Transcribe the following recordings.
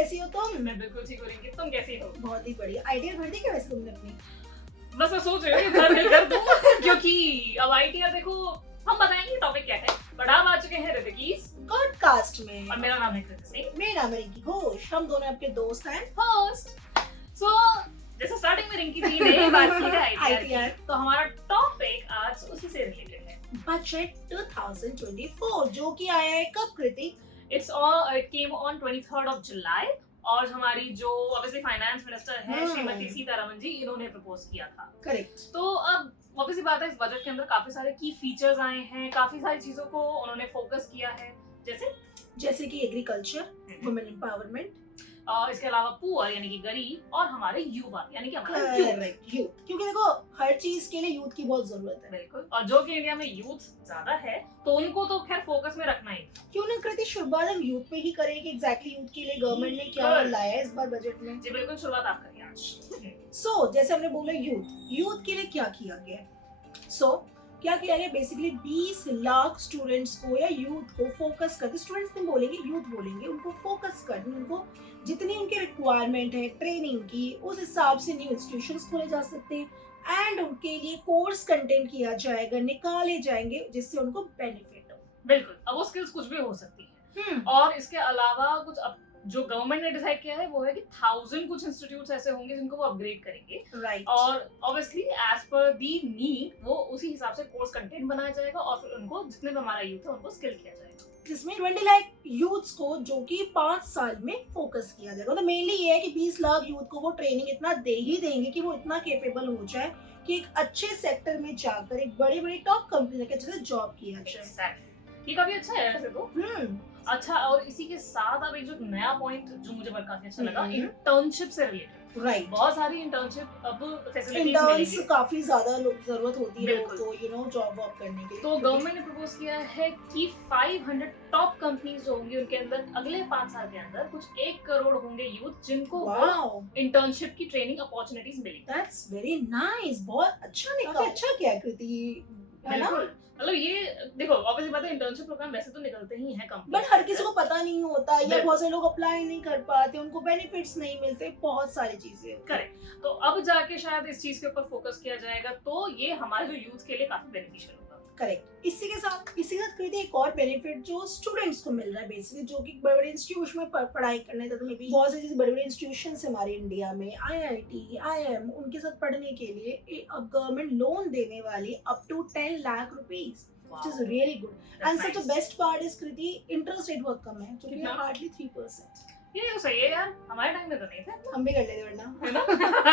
कैसी हो तुम? मैं बिल्कुल ठीक हो रही हूँ, तुम कैसी हो? बहुत ही बढ़िया। आईटीआर भर दी क्या वैसे तुमने अपनी? बस मैं सोच रही हूँ घर कर दूँ क्योंकि अब आईटीआर देखो हम बताएंगे टॉपिक क्या है, बट आप आ चुके हैं ऋतिकीज पॉडकास्ट में और मेरा नाम है कृति सिंह, मेरा नाम है रिंकी घोष। हम दोनों आपके दोस्त हैं। होस्ट। सो जैसे स्टार्टिंग में रिंकी थी ने बात की है आईटीआर की, तो हमारा टॉपिक आज उसी से रिलेटेड है, बजट 2024, जो कि आया है कब Kriti? It came on 23rd of July और हमारी जो ऑब्वियसली फाइनेंस मिनिस्टर है श्रीमती सीतारमण जी, इन्होंने प्रपोज किया था। करेक्ट। तो अब ऑब्वियसली बात है, इस बजट के अंदर काफी सारे की फीचर्स आए हैं, काफी सारी चीजों को उन्होंने फोकस किया है, जैसे कि एग्रीकल्चर, वुमेन एम्पावरमेंट, इसके अलावा पुअर यानी कि गरीब और हमारे युवा यानी कि हमारे यूथ। क्योंकि देखो हर चीज के लिए यूथ की बहुत जरूरत है। बिल्कुल, और जो कि इंडिया में यूथ ज्यादा है तो उनको तो खैर फोकस में रखना ही। क्यों ना कृति शुरुआत हम यूथ पे ही करें कि एग्जैक्टली यूथ के लिए गवर्नमेंट ने क्या लाया है इस बार बजट में। जी बिल्कुल, शुरुआत आप करिए आज। सो जैसे हमने बोला यूथ के लिए क्या किया गया। क्या किया गया, बेसिकली 20 लाख स्टूडेंट्स को या यूथ को फोकस करके, स्टूडेंट्स नहीं बोलेंगे यूथ बोलेंगे, उनको फोकस करके उनको जितनी उनकी रिक्वायरमेंट है ट्रेनिंग की उस हिसाब से न्यू इंस्टीट्यूशंस खोले जा सकते हैं एंड उनके लिए कोर्स कंटेंट किया जाएगा, निकाले जाएंगे जिससे उनको बेनिफिट हो। बिल्कुल, अब वो स्किल्स कुछ भी हो सकती है और इसके अलावा कुछ जो गवर्नमेंट ने डिसाइड किया है वो है कि 1000 कुछ इंस्टीट्यूट्स ऐसे होंगे जिनको वो अपग्रेड करेंगे, राइट। और ऑब्वियसली एज पर दी नीड वो उसी हिसाब से कोर्स कंटेंट बनाया जाएगा और फिर उनको जितने भी हमारा यूथ है उनको स्किल किया जाएगा, जिसमें 20 लाख यूथ्स को जो कि 5 साल में फोकस किया जाएगा। तो मेनली ये है कि 20 लाख यूथ को वो ट्रेनिंग इतना दे ही देंगे कि वो इतना केपेबल हो जाए कि एक अच्छे सेक्टर में जाकर एक बड़ी बड़ी टॉप कंपनी के अच्छे से जॉब किया जाए। ये काफी अच्छा है वैसे तो। अच्छा, और इसी के साथ अब एक जो नया पॉइंट जो मुझे काफी अच्छा लगा, इंटर्नशिप से रिलेटेड। राइट। बहुत सारी इंटर्नशिप अब फैसिलिटीज मिलेंगी, काफी ज्यादा जरूरत होती है तो जॉब वॉब करने के लिए। तो गवर्नमेंट ने प्रपोज किया है कि 500 टॉप कंपनीज जो होंगी उनके अंदर अगले 5 साल के अंदर कुछ 1 करोड़ होंगे यूथ जिनको इंटर्नशिप की ट्रेनिंग अपॉर्चुनिटीज मिलेगी। दैट्स वेरी नाइस, बहुत अच्छा निकला। अच्छा क्या कृति, है ना? मतलब ये देखो ऑब्वियसली बात है, इंटर्नशिप प्रोग्राम वैसे तो निकलते ही हैं कंपनी, बट हर किसी को पता नहीं होता या बहुत सारे लोग अप्लाई नहीं कर पाते, उनको बेनिफिट्स नहीं मिलते, बहुत सारी चीजें। करेक्ट। तो अब जाके शायद इस चीज के ऊपर फोकस किया जाएगा तो ये हमारे जो यूथ के लिए काफी बेनिफिशियल होगा। करेक्ट। इसी के साथ कृति एक और बेनिफिट जो स्टूडेंट्स को मिल रहा है बेसिकली, जो कि बड़े बड़े इंस्टीट्यूशन में पढ़ाई करने जाते हैं, बहुत सारी बड़े बड़े इंस्टीट्यूशन हमारे इंडिया में IIT, IIM, उनके साथ पढ़ने के लिए अब गवर्नमेंट लोन देने वाली up to 10 lakh rupees, which is really good and such a best part is Kriti interest rate बहुत कम है, जो कि हार्डली 3%। ये तो सही है यार, हमारे टाइम में तो नहीं थे, हम भी कर लेते वरना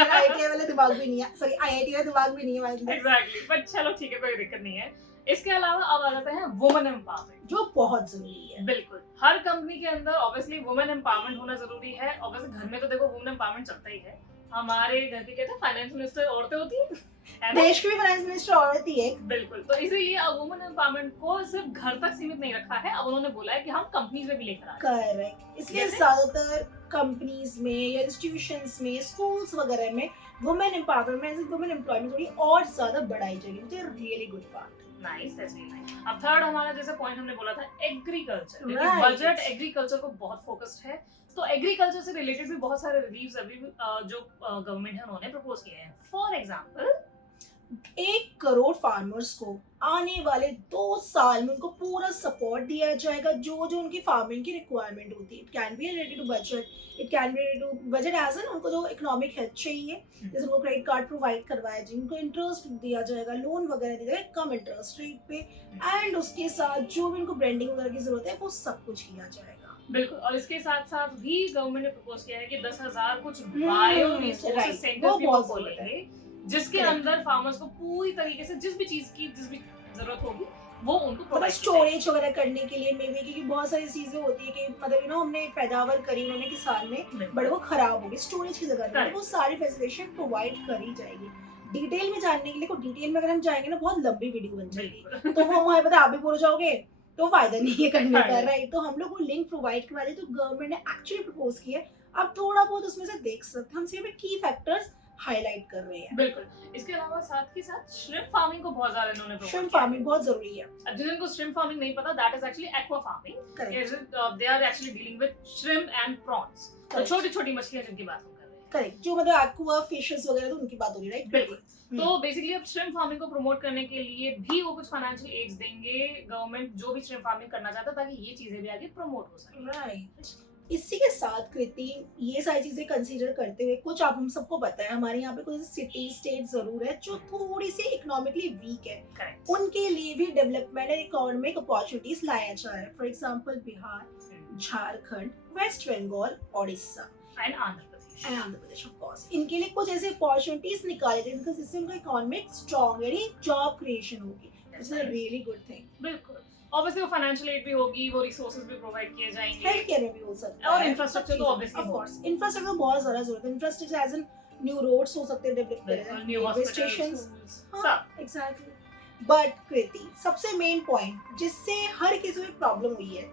IIT वाला दिमाग भी नहीं है, सॉरी IIT वाला दिमाग भी नहीं है हमारे। एग्जैक्टली, बट चलो ठीक है, कोई दिक्कत नहीं है। इसके अलावा अब आ जाते हैं वुमेन एम्पावरमेंट, जो बहुत जरूरी है। बिल्कुल, हर कंपनी के अंदर ऑब्वियसली वुमेन एम्पावरमेंट होना जरूरी है। ऑब्वियसली घर में तो देखो वुमेन एम्पावरमेंट चलता ही है, हमारे घर के कहते हैं फाइनेंस मिनिस्टर औरतें होती हैं, देश की भी फाइनेंस मिनिस्टर औरत ही है। बिल्कुल, तो इसीलिए अब वुमेन एम्पावरमेंट को सिर्फ घर तक सीमित नहीं रखा है, अब उन्होंने बोला है कि हम कंपनीज में भी लेकर आ रहे हैं। करेक्ट। इसलिए ज्यादातर कंपनीज में या इंस्टीट्यूशंस में, स्कूल्स वगैरह में वुमेन एम्पावरमेंट, वुमेन एम्प्लॉयमेंट थोड़ी और ज्यादा बढ़ाई जाएगी, मुझे really good part. Nice, that's very nice. अब थर्ड हमारा जैसे पॉइंट हमने बोला था एग्रीकल्चर, बजट एग्रीकल्चर को बहुत फोकस्ड है, तो एग्रीकल्चर से रिलेटेड भी बहुत सारे रिलीव्स अभी जो गवर्नमेंट है उन्होंने प्रपोज किए हैं। फॉर एग्जांपल 1 करोड़ फार्मर्स को आने वाले 2 साल में उनको पूरा सपोर्ट दिया जाएगा, जो उनकी फार्मिंग की रिक्वायरमेंट होती है। It can be related to budget, it can be related to budget as an उनको जो इकोनॉमिक हेल्प चाहिए, जैसे उनको क्रेडिट कार्ड प्रोवाइड करवाया जाए, उनको इंटरेस्ट दिया जाएगा, लोन वगैरह दिया जाएगा कम इंटरेस्ट रेट पे, एंड उसके साथ जो भी उनको ब्रांडिंग वगैरह की जरूरत है वो सब कुछ किया जाएगा। बिल्कुल, और इसके साथ साथ भी गवर्नमेंट ने प्रपोज किया है कि 10,000 कुछ बायो रिसोर्सेज सेंटर्स भी खोलेंगे, जिसके अंदर फार्मर्स को पूरी तरीके से जिस भी जरूरत होगी वो उनको प्रोवाइड, स्टोरेज वगैरह करने के लिए मेवे, क्योंकि बहुत सारी चीजें होती है कि मतलब हमने पैदावार करी उन्होंने किसान में, बट वो खराब हो गई, स्टोरेज की जगह नहीं, वो सारी फैसिलिटी प्रोवाइड करी जाएगी। डिटेल में जानने के लिए, डिटेल में अगर हम जाएंगे ना बहुत लंबी वीडियो बन जाएगी, तो वो हमारे पता आप भी बोल जाओगे तो फायदा नहीं है करने का, राइट। तो हम लोग वो लिंक प्रोवाइड करवा दें, तो गवर्नमेंट ने एक्चुअली प्रपोज किया। अब थोड़ा बहुत उसमें से देख सकते हैं हम, सिर्फ की फैक्टर्स हाईलाइट कर रहे हैं। बिल्कुल। इसके अलावा साथ ही साथ श्रिम्प फार्मिंग को बहुत ज्यादा इन्होंने प्रमोट श्रिम्प किया है। फार्मिंग बहुत जरूरी है। अब जिनको श्रिम्प फार्मिंग नहीं पता, that is actually aqua farming. Correct they are actually dealing with shrimp and prawns, तो Correct. छोटी छोटी मछलियां जिनकी बात हम कर रहे हैं। करेक्ट, जो मतलब एक्वा फिशेस वगैरह, तो उनकी बात हो रही है, राइट? बिल्कुल। तो बेसिकली अब श्रिम्प फार्मिंग को प्रमोट करने के लिए भी वो कुछ फाइनेंशियल एड्स देंगे गवर्नमेंट, जो भी श्रिम्प फार्मिंग करना चाहता है, ताकि ये चीजें भी आगे प्रमोट हो सके। राइट। इसी के साथ कृति, ये सारी चीजें कंसीडर करते हुए, कुछ आप हम सबको पता है हमारे यहाँ पे कुछ सिटी स्टेट जरूर है जो थोड़ी सी इकोनॉमिकली वीक है, करेक्ट। उनके लिए भी डेवलपमेंट एंड इकोनॉमिक अपॉर्चुनिटीज लाया जा रहा है। For example Bihar, Jharkhand, West Bengal, Odisha and Andhra Pradesh. And Andhra Pradesh of course, इनके लिए कुछ ऐसे अपॉर्चुनिटीज निकाले गए जिससे उनका इकोनॉमिक स्ट्रॉन्ग, यानी जॉब क्रिएशन होगी। It's a really good thing. बिल्कुल। ऑब्वियसली वो फाइनेंशियल एड भी होगी, वो रिसोर्सेज भी प्रोवाइड किए जाएंगे, हेल्थ केयर में भी हो सकता और है, इंफ्रास्ट्रक्चर तो ऑब्वियसली ऑफ कोर्स इंफ्रास्ट्रक्चर बहुत ज्यादा जरूरत है। Infrastructure as in new roads हो सकते हैं डेवलप करे, new railway hospitals, stations, schools, सब। एग्जैक्टली। बट कृति, सबसे मेन पॉइंट जिससे हर किसी को प्रॉब्लम हुई है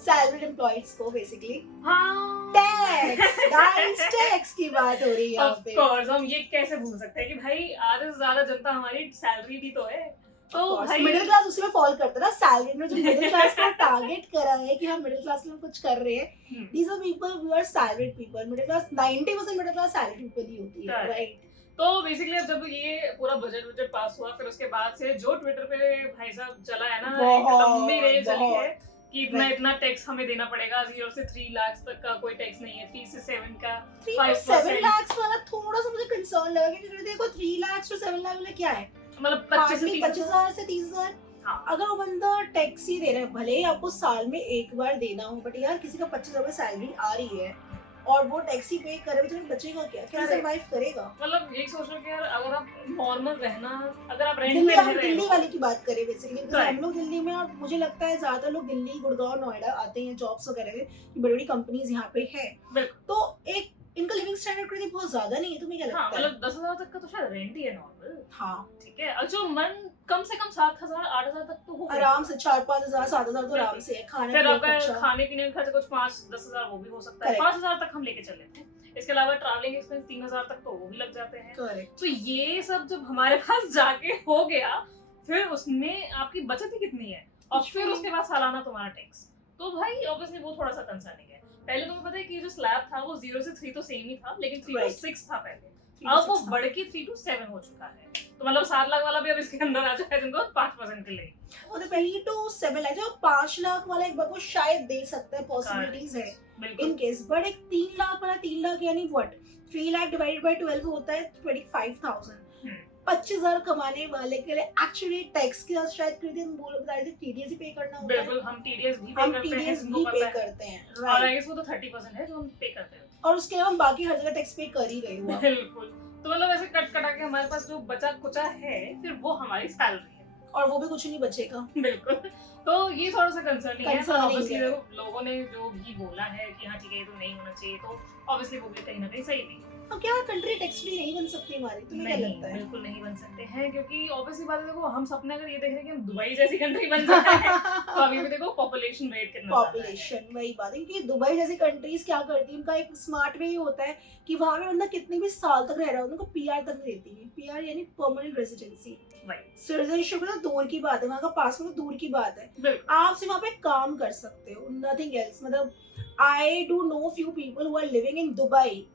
सैलरीड एम्प्लॉइज को, बेसिकली हाँ, टैक्स, गाइस टैक्स की बात हो रही है यहाँ ऑफ पे। कोर्स हम ये कैसे भूल सकते हैं कि भाई आधे से ज्यादा जनता हमारी सैलरी भी तो है, तो भाई मिडिल क्लास उसी में फॉल करता है ना, सैलरी में जो मिडिल क्लास को टारगेट करा है कि हम मिडिल क्लास के लिए कुछ कर रहे हैं, these are people who are salaried people. Middle class 90% middle class salaried people ही होती है, Correct. राइट? तो बेसिकली अब जब ये पूरा बजट पास हुआ, फिर उसके बाद से जो ट्विटर पे भाई साहब चला है ना, एक लंबी रेल चली है कि इतना टैक्स हमें देना पड़ेगा, 0 से 3 लाख तक का कोई टैक्स नहीं है, 3 से 7 का 3 to 7 5%। lakhs वाला थोड़ा सा मुझे कंसर्न लगा, क्योंकि देखो 3 lakhs to 7 lakh में क्या है, मतलब 25 से 30 25,000 से 30,000। हाँ। अगर वो बंदा टैक्स ही दे रहा है, भले ही आपको साल में एक बार देना हो, बट यार किसी का 25,000 सैलरी आ रही है और वो टैक्स ही पे करे, बेचारा बचेगा क्या, क्या Correct. सरवाइव करेगा? मतलब यही सोच लो कि यार अगर आप नॉर्मल रहना, अगर आप रेंट दिल्ली, में हम रह रहे दिल्ली हो, वाले की बात करें बेसिकली, Correct. हम लोग दिल्ली में, और मुझे लगता है ज्यादा लोग दिल्ली, गुड़गांव, नोएडा आते हैं जॉब्स वगैरह के, बड़ी बड़ी कंपनीज यहाँ पे है, बिल्कुल। तो एक इनका लिविंग स्टैंडर्ड क्रेडिट बहुत ज्यादा नहीं है, तुम्हें क्या हाँ, लगता है? मतलब 10,000 तक का तो शायद रेंट ही है नॉर्मल, हाँ, ठीक है। जो मन कम से कम 7,000 8,000 तक तो हो आराम से 4-5 हजार 7 हजार तो आराम से है, खाने फिर पीने आपका का खर्चा। खाने पीने का खर्चा कुछ 5-10 हजार वो भी हो सकता है, Correct. 5,000 तक हम लेके चल लेते हैं। इसके अलावा ट्रैवलिंग एक्सपेंस 3,000 तक तो वो भी लग जाते हैं। करेक्ट। तो ये सब जब हमारे पास जाके हो गया, फिर उसमें आपकी बचत ही कितनी है, और कुछ फिर भी उसके बाद सालाना तुम्हारा टैक्स, तो भाई ऑब्वियसली वो थोड़ा सा कंसर्निंग है। पहले तुम्हें पता है कि जो स्लैब था वो 0 से 3 तो सेम ही था, लेकिन 3 to Right. 6 था पहले, अब वो बढ़ के 3 to 7 हो चुका है। तो मतलब 7 लाख वाला भी अब इसके अंदर आ जाए जिनको 5% के लिए। वो तो 3 to 7 लाख, जो 5 लाख वाला एक बार को शायद दे सकता है, पॉसिबिलिटीज है बिल्कुल। इन केस, बट एक 3 लाख वाला, 3 लाख यानी व्हाट, 3 लाख डिवाइडेड बाय 12 होता है 25,000। 25,000 कमाने वाले के लिए एक्चुअली टैक्स के साथ शायद कृति हम बोल बता रहे थे टीडीएस ही पे करना होता है। बिल्कुल, हम टीडीएस भी पे हम करते हैं, टीडीएस हमको भी पता पे है। करते हैं, और राइट? आई गेस वो तो 30% है जो हम पे करते हैं। और उसके अलावा हम बाकी हर जगह टैक्स पे कर ही गए हुआ। बिल्कुल। तो मतलब ऐसे कट कटा के हमारे पास जो बचा कुचा है, फिर वो हमारी सैलरी है। और वो भी कुछ नहीं बचेगा। बिल्कुल। तो ये थोड़ा सा कंसर्निंग है, पर Concerning ऑब्वियसली है। लोगों ने जो भी बोला है कि हाँ ठीक है ये तो नहीं होना चाहिए, तो ऑब्वियसली वो भी कहीं ना कहीं सही नहीं। अब क्या कंट्री टैक्स फ्री नहीं बन सकती हमारी, तुम्हें क्या नहीं, लगता है? बिल्कुल नहीं बन सकते हैं, क्योंकि ऑब्वियसली बात है, देखो हम सपने अगर ये देख रहे हैं कि हम दुबई जैसी कंट्री बन जाए, तो अभी भी देखो पॉपुलेशन रेट कितना ज्यादा है। पॉपुलेशन, वही बात है कि दुबई जैसी कंट्रीज क्या करती है, उनका एक स्मार्ट वे ये होता है कि वहां पे बंदा कितने भी साल तक रह रहा हो, उनको पीआर तक नहीं देती है। पीआर यानी परमानेंट रेजिडेंसी, सिटीजनशिप तो दूर की बात है, वहाँ का पासपोर्ट तो दूर की बात है, बिल्कुल। आप सिर्फ वहाँ पे काम कर सकते हो, नथिंग एल्स। मतलब I do know few people who are living in Dubai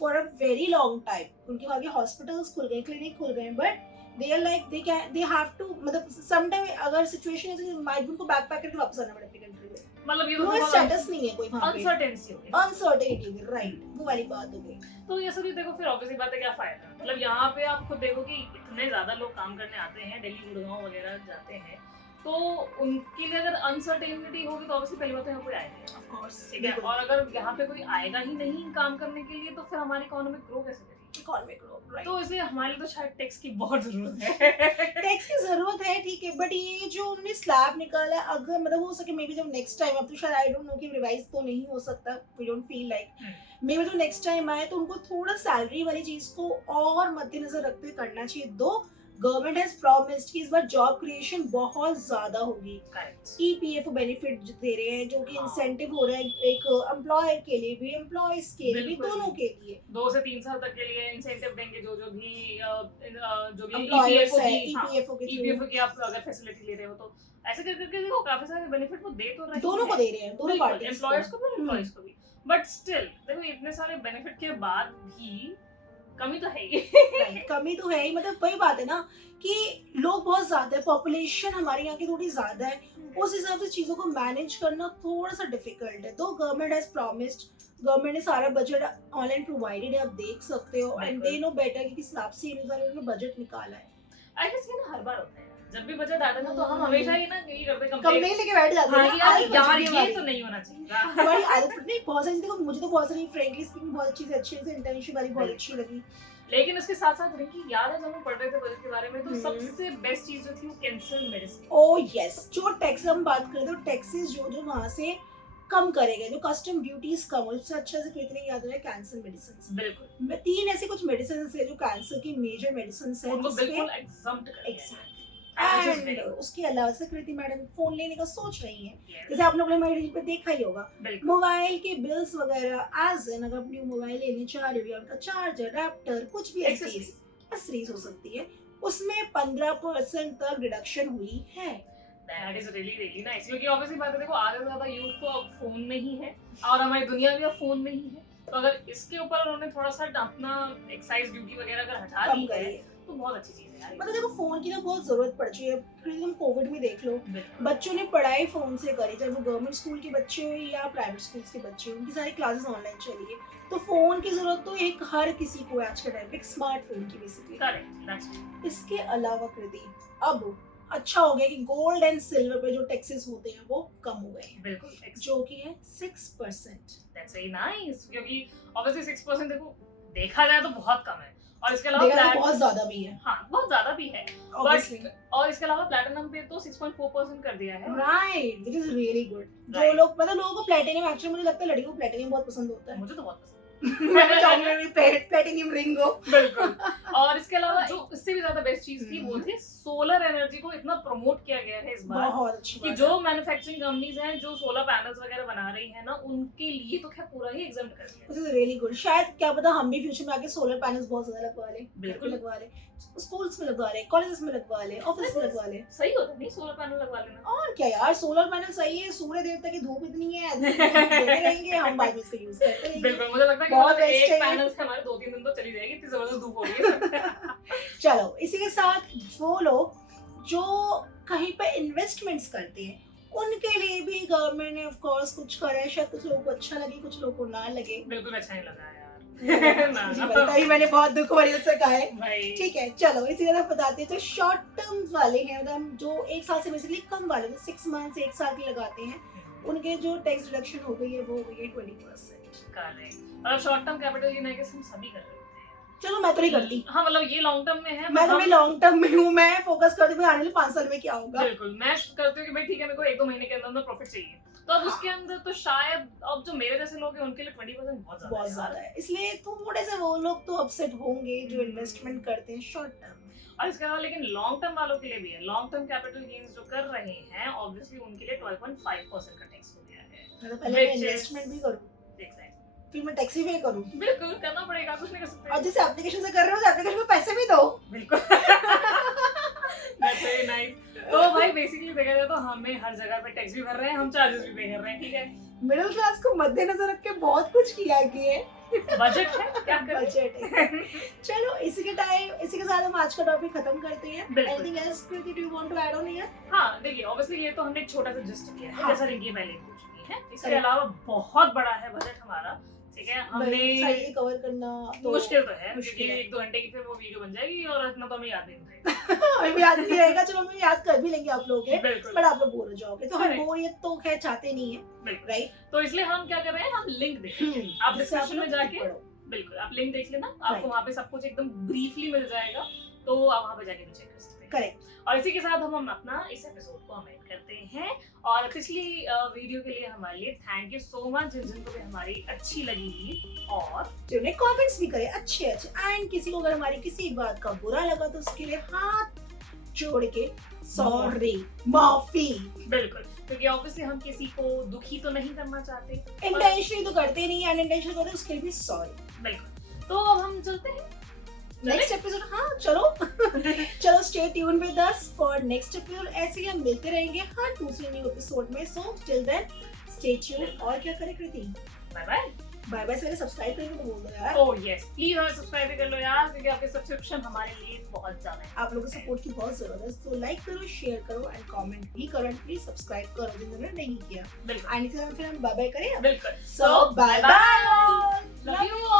for a very long time, उनके वहाँ के हॉस्पिटल्स खुल गए, क्लिनिक खुल गए, but they are like they have to, मतलब सम टाइम अगर सिचुएशन ऐसे माइट उनको बैक पैक करके वापस आना पड़े अपनी कंट्री में, मतलब ये वो तो स्टेटस नहीं है कोई वहाँ पे, अनसर्टेनिटी हो गई। अनसर्टेनिटी, राइट, वो वाली बात हो गई। तो ये सभी देखो, फिर ऑब्वियसली बात है क्या फायदा, मतलब यहाँ पे आप खुद देखो कि इतने ज्यादा लोग काम करने आते हैं, दिल्ली गुड़गांव वगैरह जाते हैं, तो उनके लिए अगर अनसर्टेनिटी होगी तो ऑब्वियसली पहली बात तो यहाँ कोई आएगा नहीं, ऑफ कोर्स, ठीक है। और अगर यहाँ पे कोई आएगा ही नहीं काम करने के लिए, तो फिर हमारी इकोनॉमिक ग्रो कैसे करेगी? Economic growth, right. तो इसलिए हमारे लिए तो शायद टैक्स की बहुत जरूरत है। टैक्स की जरूरत है, ठीक है, बट ये जो उन्होंने स्लैब निकाला, अगर मतलब हो सके मे बी जब नेक्स्ट टाइम, अब तो शायद आई डोंट नो कि रिवाइज तो नहीं हो सकता, we don't feel like, maybe तो नेक्स्ट टाइम आए तो उनको थोड़ा सैलरी वाली चीज को और मद्देनजर रखते हुए करना चाहिए। दो गवर्नमेंट हैज प्रॉमिस्ड कि इस बार जॉब क्रिएशन बहुत ज्यादा होगी। करेक्ट। ईपीएफओ बेनिफिट दे रहे हैं जो कि हाँ। इंसेंटिव हो रहा है एक एम्प्लॉयर के लिए भी, एम्प्लॉयज के लिए भी, बिल्कुल। दोनों के लिए। 2 से 3 साल तक के लिए इंसेंटिव देंगे जो जो भी एम्प्लॉयर्स ईपीएफओ है की, हाँ, ईपीएफओ के थ्रू ईपीएफओ की आप अगर फैसिलिटी ले रहे हो तो ऐसे कर करके देखो काफी सारे बेनिफिट वो दे तो रहे दोनों को दे रहे हैं, दोनों पार्टीज एम्प्लॉयर्स को भी एम्प्लॉयज को भी। बट स्टिल देखो इतने सारे बेनिफिट के बाद भी कमी तो है ही। कमी तो है ही, मतलब वही बात है ना कि लोग बहुत ज्यादा है, पॉपुलेशन हमारे यहाँ की थोड़ी ज्यादा है, उस हिसाब से चीजों को मैनेज करना थोड़ा सा डिफिकल्ट है। तो गवर्नमेंट हैज प्रॉमिस्ड, गवर्नमेंट ने सारा बजट ऑनलाइन प्रोवाइडेड है, आप देख सकते हो, एंड दे नो बेटर कि किस हिसाब से उन्होंने बजट निकाला है। आई गेस ये ना हर बार होता है, जब भी बजट आता है ना तो हम हमेशा ही ना यही करते हैं, कंप्लेन लेके बैठ जाते हाँ, हैं यार ये तो नहीं होना चाहिए। हमारी आदत नहीं, बहुत सारी देखो, मुझे तो बहुत सारी फ्रेंकली स्पीकिंग बहुत अच्छी से अच्छी से इंटर्नशिप वाली बहुत अच्छी लगी। लेकिन उसके साथ साथ रिंकी याद है जब हम पढ़ रहे थे बजट के बारे में तो सबसे बेस्ट चीज जो थी वो कैंसर मेडिसिन। ओह यस, जो टैक्स हम बात करें तो टैक्सेस जो वहां से कम करेंगे, जो कस्टम ड्यूटीज कम हो, सबसे अच्छा से कितने याद रहे कैंसर मेडिसिन। बिल्कुल। 3 ऐसी कुछ मेडिसिन है जो कैंसर की मेजर मेडिसिन है उनको बिल्कुल एग्जम्प्ट कर दिया है। एंड उसके अलावा से कृति मैडम फोन लेने का सोच रही हैं, जैसे आप लोगों ने मेरे रील पे देखा ही होगा, मोबाइल के बिल्स वगैरह एज एन अगर न्यू मोबाइल लेने चाह रहे हो, उनका चार्जर, रैप्टर, कुछ भी एक्सेसरीज हो सकती है, उसमें 15% तक रिडक्शन हुई है। That is really nice, क्योंकि ऑब्वियसली बात है देखो आधे से ज्यादा यूथ तो अब फोन में ही है और हमारी दुनिया भी अब फोन में ही है, तो अगर इसके ऊपर उन्होंने थोड़ा सा अपना एक्साइज ड्यूटी वगैरह अगर हटा दी है तो बहुत अच्छी चीज है यार। मतलब देखो फोन की ना बहुत जरूरत पड़ चुकी है, फिर तुम कोविड में देख लो, बच्चों ने पढ़ाई फोन से करी, चाहे वो गवर्नमेंट स्कूल के बच्चे हो या प्राइवेट स्कूल के बच्चे हो, उनकी सारी क्लासेस ऑनलाइन चली है, तो फोन की जरूरत तो एक हर किसी को है आज के टाइम पे, एक स्मार्टफोन की बेसिकली। करेक्ट। इसके अलावा कृति अब अच्छा हो गया कि गोल्ड एंड सिल्वर पे जो टैक्सेस होते हैं वो कम हो गए, बिल्कुल, जो कि है 6%। दैट्स वेरी नाइस, क्योंकि ऑब्वियसली 6% देखो देखा जाए तो बहुत कम है, और इसके देखा अलावा तो बहुत ज्यादा भी है, हाँ बहुत ज्यादा भी है, बट और इसके अलावा प्लैटिनम पे तो 6.4% कर दिया है। Right, which is really good. जो लोग मतलब लोगों को प्लैटिनम, एक्चुअली मुझे लगता है लड़कियों को प्लैटिनम बहुत पसंद होता है, मुझे तो बहुत पसंद मैंने चाहूंगी मेरी प्लैटिनम रिंग हो। बिल्कुल। और इसके अलावा जो इससे भी ज्यादा बेस्ट चीज थी वो थी सोलर एनर्जी को इतना प्रमोट किया गया है इस बार, बहुत अच्छी कि जो मैन्युफैक्चरिंग कंपनीज हैं जो सोलर पैनल्स वगैरह बना रही हैं ना उनके लिए तो खैर पूरा ही एग्जम्प्ट कर दिया। This is really good. शायद क्या पता हम भी फ्यूचर में आके सोलर पैनल्स बहुत ज्यादा लगवा लें, बिल्कुल लगवा लें, स्कूल्स में लगवा लें, कॉलेजेस में लगवा लें, ऑफिस में लगवा लें। सही होता नहीं सोलर पैनल लगवा लेना। और क्या यार, सोलर पैनल सही है, सूर्य देवता की धूप इतनी है, देते रहेंगे हम, बाद में इसको यूज करते रहेंगे। बिल्कुल, मुझे लगता है कि बहुत मतलब बेस्ट एक है। पैनल से हमारे 2-3 दिन तो चली जाएगी, इतनी जबरदस्त धूप हो रही है। चलो इसी के साथ वो लोग जो कहीं पे इन्वेस्टमेंट्स करते हैं उनके लिए भी गवर्नमेंट ने ऑफ कोर्स कुछ करा है, शायद कुछ लोगों को अच्छा लगे कुछ लोगों को ना लगे। बिल्कुल अच्छा नहीं लगा यार। मुझे पता ही, मैंने बहुत दुख भरी से कहा है भाई। ठीक है चलो इसी तरह बताते हैं। तो शॉर्ट टर्म वाले हैं, मतलब जो 1 साल से बेसिकली कम वाले, 6 मंथ से 1 साल के लगाते हैं, उनके जो टैक्स डिडक्शन हो गई है वो हो गई है 20%। करेक्ट, मतलब शॉर्ट टर्म कैपिटल गेन है कि हम सभी कर रहे हैं। चलो मैं तो नहीं करती, हाँ मतलब ये लॉन्ग टर्म में है, मैं तो लॉन्ग टर्म में हूँ, मैं फोकस करती हूँ आने वाले 5 साल में क्या होगा। बिल्कुल, मैं करती हूँ कि भाई ठीक है मेरे को 1-2 महीने के अंदर प्रॉफिट चाहिए, तो अब उसके अंदर तो शायद अब जो मेरे जैसे लोग हैं उनके लिए 20% बहुत ज्यादा है, इसलिए थोड़े से वो लोग तो अपसेट होंगे जो इन्वेस्टमेंट करते हैं शॉर्ट टर्म। और इसके अलावा लेकिन लॉन्ग टर्म वालों के लिए भी है, लॉन्ग टर्म कैपिटल गेन्स जो कर रहे हैं ऑब्वियसली उनके लिए 12.5% का टैक्स हो गया है। मतलब पहले मैं इन्वेस्टमेंट भी करूँ फिर मैं टैक्स भी पे करूँ, बिल्कुल करना पड़ेगा, कुछ नहीं कर सकते। और जिस एप्लीकेशन से कर रहे हो उस एप्लीकेशन में पैसे भी दो। बिल्कुल। That's very nice। तो भाई बेसिकली देखा जाए तो हमें हर जगह पे टैक्स भी भर रहे हैं, हम चार्जेस भी पे कर रहे हैं, ठीक है। मिडिल क्लास को मद्देनजर रख के बहुत कुछ किया है, बजट है क्या करें? बजट है। चलो इसी के साथ हम आज का टॉपिक खत्म करते हैं। Anything else Kriti, do you want to add on here? हाँ देखिए ऑब्वियसली ये तो हमने एक छोटा सा जस्ट किया है, हाँ। जैसा रिंकी पहले पूछ चुकी है, इसके अलावा बहुत बड़ा है बजट हमारा, ठीक है। हमने कवर करना तो मुश्किल तो है क्योंकि 1-2 घंटे की फिर वो वीडियो बन जाएगी और इतना तो हमें याद नहीं रहेगा। हमें याद नहीं रहेगा, चलो हम याद कर भी लेंगे आप लोगों के, बिल्कुल। पर आप लोग बोर हो जाओगे, तो हम बोरियत तो खैर चाहते नहीं है, बिल्कुल। राइट। तो इसलिए हम क्या कर रहे हैं, हम लिंक देख रहे हैं, आप डिस्क्रिप्शन में जाके बिल्कुल आप लिंक देख लेना, आपको वहाँ पे सब कुछ एकदम ब्रीफली मिल जाएगा, तो आप वहाँ पे जाके भी चेक कर सकते हैं। हैं। करेक्ट। और इसी के साथ हम अपना इस एपिसोड को एंड करते हैं। और पिछली वीडियो के लिए हमारे लिए थैंक यू सो मच जिनको भी हमारी अच्छी लगेगी और जिन्होंने कमेंट्स भी करे अच्छे एंड किसी को अगर हमारी किसी बात का बुरा लगा तो उसके लिए हाथ जोड़ के सॉरी, माफी। बिल्कुल, क्योंकि ऑब्वियसली हम किसी को दुखी तो नहीं करना चाहते, इंटेंशनली तो करते नहीं, अनइंटेंशनली करते, उसके लिए भी सॉरी। बिल्कुल। तो अब हम चलते हैं नेक्स्ट एपिसोड। हाँ चलो चलो stay tune with us for next episode. ऐसे ही हम मिलते रहेंगे हर दूसरे न्यू एपिसोड में। So till then stay tune. और क्या करें Kriti? Bye bye. Bye bye से सब्सक्राइब करके तो बोल दो यार। ओह यस, प्लीज हमें सब्सक्राइब भी कर लो यार, क्योंकि आपके सब्सक्रिप्शन हमारे लिए बहुत ज्यादा है। आप लोगों के सपोर्ट की बहुत जरूरत है। तो लाइक करो, शेयर करो एंड कमेंट भी करो एंड प्लीज सब्सक्राइब करो जिन्होंने नहीं किया। बिल्कुल एंड फिर हम बाय बाय करें। बिल्कुल। सो बाय बाय। Love you.